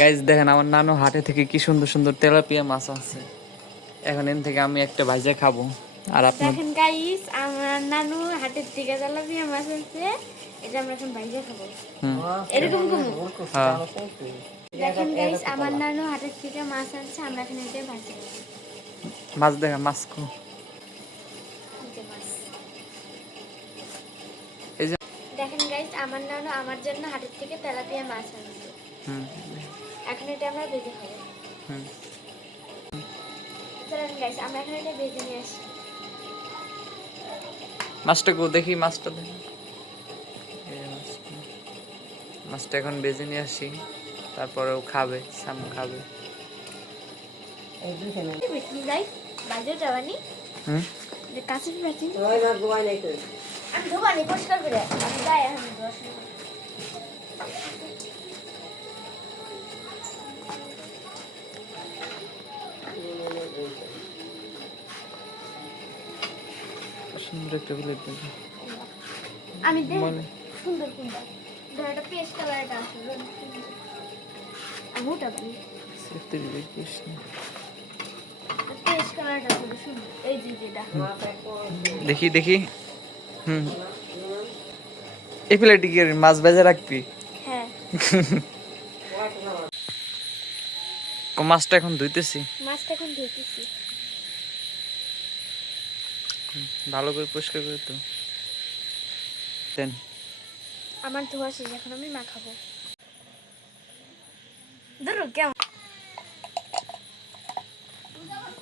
Guys দেখেন আমার নানু হাটে থেকে কি সুন্দর সুন্দর তেলাপিয়া মাছ আছে। এখন এন থেকে আমি একটা ভাজা খাবো। আর আপনি দেখেন গাইস, আমার নানু হাটের থেকে তেলাপিয়া মাছ আছে, এটা আমরা এখন বাইরে খাবো। এরকম কমু। হ্যাঁ দেখেন গাইস, আমার নানু হাটের থেকে মাছ আনছে, আমরা এখন এটা ভাজি খাবো। মাছ দেখা মাছ কো এই যে মাছ। এই যে দেখেন গাইস, আমার নানু আমার জন্য হাটের থেকে তেলাপিয়া মাছ আনছে, হুম এখন এটা আমরা ভেজে খাবো। হুম চলেন গাইস, আমরা এখন এটা ভেজে নিয়ে আসি। মাছটা কো দেখি, মাছটা দেখি। এই যে মাছটা, মাছটা এখন বেজে নিয়ে আসি, তারপরেও খাবে, সাম খাবে। বেশি যাই বাজে যাবানি, হুম যে কাছে পেঁচি আমি ধোবানি পরিষ্কার করে আমি যাই এখন দশ মিনিট। সুন্দর একটা প্লেট দেবে। আমি দেখ মানে সুন্দর কোনটা, ধর একটা পেস্ট কালার এটা আছে, আমি ওটা বানি সেফটি দিবে কৃষ্ণ। পেস্ট কালারটা খুব সুন্দর, এই যে যেটা দেখি দেখি। হুম এই প্লেটে কি মাছ ভেজে রাখবি? হ্যাঁ। মাছটা এখন ধুইতেছি, মাছটা এখন ধুইতেছি। ভালো করে পরিষ্কার করে তো দেন। আমার ধোয়া শেষ, এখন আমি মাখাবো। ধরো কেমন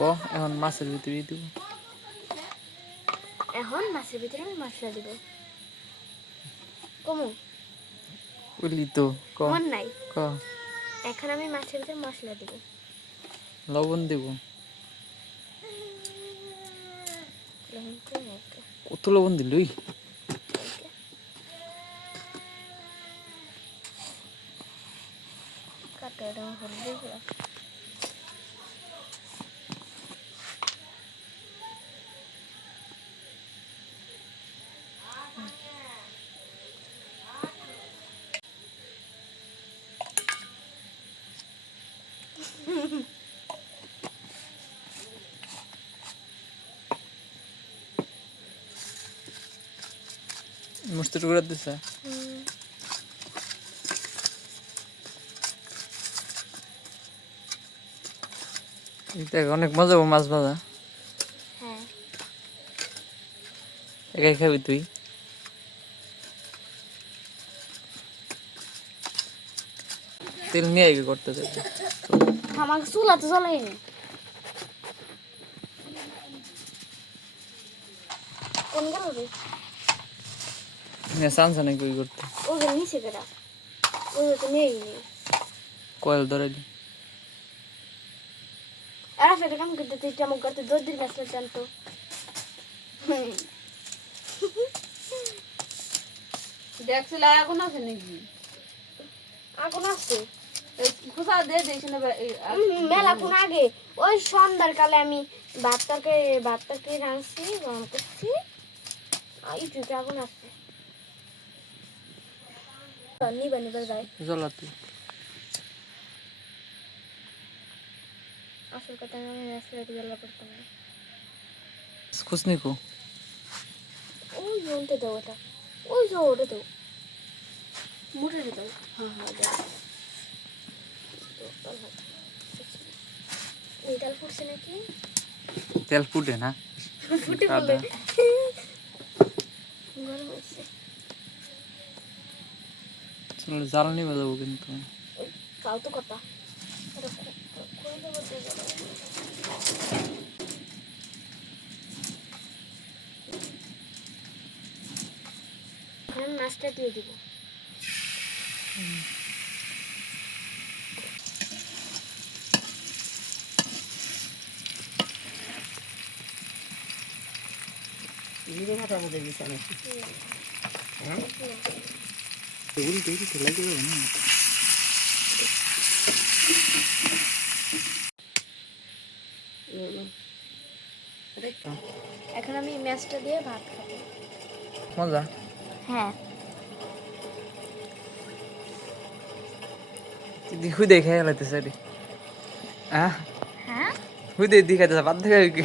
ও এখন মাছের ভিতরে দিব। এখন মাছের ভিতরে আমি মশলা দিব। কমু বললি তো ক মন নাই, ক এখন আমি মাছের ভিতরে মশলা দিব। লবণ দিব। লবণ কম একটু। কত লবণ দিলই? কাটা এটা হলুদ দিব। মস্ত টুকরা দিছে। এটা অনেক মজা হবে মাছ ভাজা। হ্যাঁ একাই খাবি তুই? তেল নিয়ে আগে করতে যাবে। আমাকে চুলা তো জ্বলাইনি। কোন গেল রে? চান্স নাই কই করতে। ওকে নিচে কেটা, ওকে তো নেই নেই। কয়েল ধরে দি। এরা ফেলে কাম করতে তুই চমক করতে 2 দিন আসলে জানতো। দেখছিল আগুন আছে নাকি? আগুন আছে খোসা দিয়ে দিস না মেলা কোন আগে, ওই সন্ধ্যার কালে আমি ভাতটাকে রাঁধছি, গরম করছি, একটু আগুন আছে। নিবা নিবার যায় জ্বলাতে আসল কথা, আমি রেস্টুরেন্টে গেলে করতাম না। খুশনি কো ওই জনতে দাও ওটা, ওই যে ওটা দাও, মোটে দাও। হ্যাঁ হ্যাঁ দাও। এই ডাল ফুটছে নাকি? তেল ফুটে না? ফুটে বলে গরম হচ্ছে। চলো জ্বালানি বাজাবো কিন্তু। কাল তো কথা মাছটা দিয়ে দিব। জিরো কাটা মধ্যে দিছে নাকি? এগুলি দেখি তো লাগে যাবে না। এখন আমি মাছটা দিয়ে ভাত খাবো। মজা। হ্যাঁ হুই দেখে গেলাইতেছে রে হ্যাঁ হুই দেখে দিখাইতেছে বাদ দেখে কি